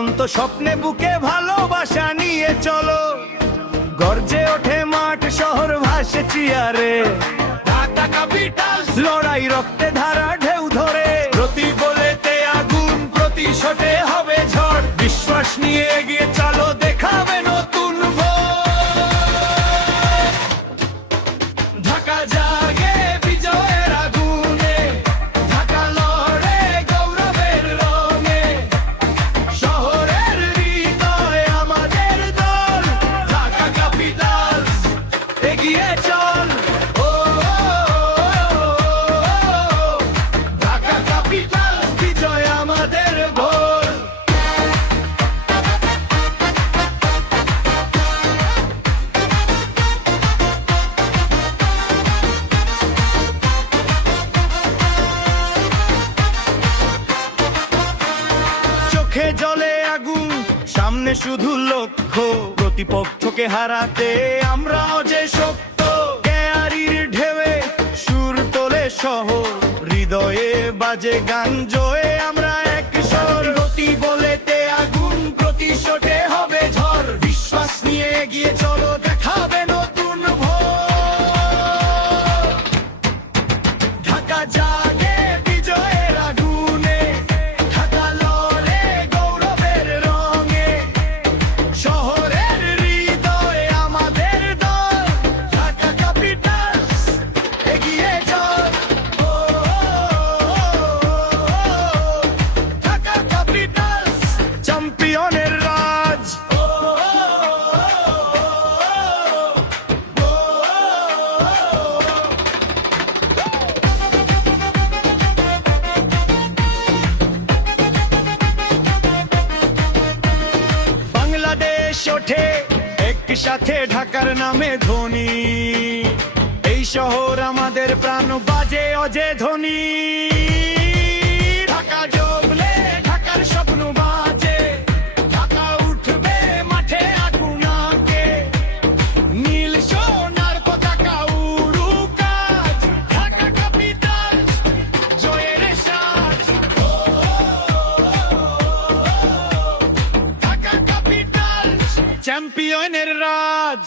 উড়ন্ত স্বপ্নে বুকে ভালোবাসা নিয়ে চলো, গর্জে ওঠে মাঠ শহর ভাসে চিয়ারে, ঢাকা ক্যাপিটালস লড়াই রক্তে ধারা ঢেউ ধরে, প্রতি বলেতে আগুন প্রতিশোধে হবে ঝড়, বিশ্বাস নিয়ে এগিয়ে চলো দেখাবে নতুন ভোর। ঢাকা জাগে বিজয়ের আগুনে, ঢাকা লড়ে গৌরবের রঙে, শহরের হৃদয়ে আমাদের দল, ঢাকা ক্যাপিটালস এগিয়ে চল। ঢাকা ক্যাপিটালস বিজয় আমাদের ভোর। চোখে জলে আগুন, সামনে শুধু লক্ষ্য, প্রতিপক্ষকে হারাতে আমরাও যে শক্ত, কেয়ারির ঢেউয়ে সুর তোলে শহর, হৃদয়ে বাজে গান জয়ে আমরা এক স্বর, গতি বলেতে আগুন প্রতিশোধে হবে ঝড়, বিশ্বাস নিয়ে এগিয়ে চলো দেখাবে নতুন ভোর। ঢাকা জাগে বিজয়ের আগুনে, ঢাকা লড়ে গৌরবের রঙে, শহরের হৃদয়ে আমাদের দল, ঢাকা ক্যাপিটালস এগিয়ে চল। ঢাকা ক্যাপিটালস চ্যাম্পিয়নের রাজ। বাংলাদেশ ওঠে একসাথে ঢাকার নামে ধ্বনি, এই শহর আমাদের প্রাণ বাজে অজে ধ্বনি, ঢাকা জগলে ঢাকার স্বপ্ন বাজে, ঢাকা উঠবে মাঠে আগুন আঁকে, নীল সোনার পতাকা উড়ুক আজ, ঢাকা ক্যাপিটালস জয়ের সাজ। ঢাকা ক্যাপিটালস চ্যাম্পিয়নের রাজ।